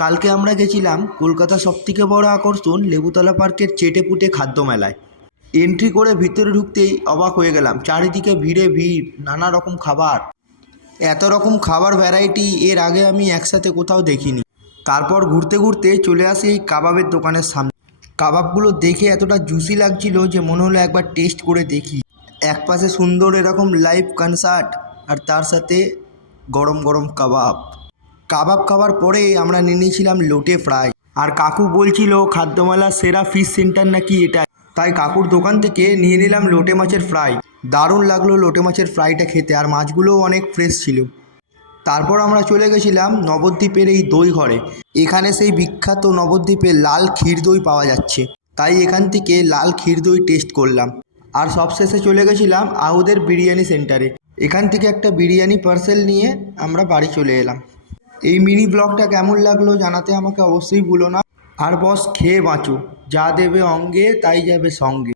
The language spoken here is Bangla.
কালকে আমরা গেছিলাম কলকাতার সবথেকে বড় আকর্ষণ লেবুতলা পার্কের চেটেপুটে খাদ্য মেলায়। এন্ট্রি করে ভিতরে ঢুকতেই অবাক হয়ে গেলাম, চারিদিকে ভিড়ে ভিড়, নানা রকম খাবার। এত রকম খাবার ভ্যারাইটি এর আগে আমি একসাথে কোথাও দেখিনি। তারপর ঘুরতে ঘুরতে চলে আসি এই কাবাবের দোকানের সামনে। কাবাবগুলো দেখে এতটা জুসি লাগছিল যে মনে হলো একবার টেস্ট করে দেখি। একপাশে সুন্দর এরকম লাইভ কনসার্ট, আর তার সাথে গরম গরম কাবাব। কাবাব খাওয়ার পরে আমরা নিয়ে নিয়েছিলাম লোটে ফ্রাই। আর কাকু বলছিল খাদ্যমেলার সেরা ফিশ সেন্টার নাকি এটা, তাই কাকুর দোকান থেকে নিয়ে নিলাম লোটে মাছের ফ্রাই। দারুণ লাগলো লোটে মাছের ফ্রাইটা খেতে, আর মাছগুলোও অনেক ফ্রেশ ছিল। তারপর আমরা চলে গেছিলাম নবদ্বীপের এই দই ঘরে। এখানে সেই বিখ্যাত নবদ্বীপের লাল ক্ষীর দই পাওয়া যাচ্ছে, তাই এখান থেকে লাল ক্ষীর দই টেস্ট করলাম। আর সবশেষে চলে গেছিলাম আউদের বিরিয়ানি সেন্টারে। এখান থেকে একটা বিরিয়ানি পার্সেল নিয়ে আমরা বাড়ি চলে এলাম। এই মিনি ব্লগটা কেমন লাগলো জানাতে আমাকে অবশ্যই ভুলো না। আর বস, খেয়ে বাঁচো, যা দেবে অঙ্গে তাই যাবে সঙ্গে।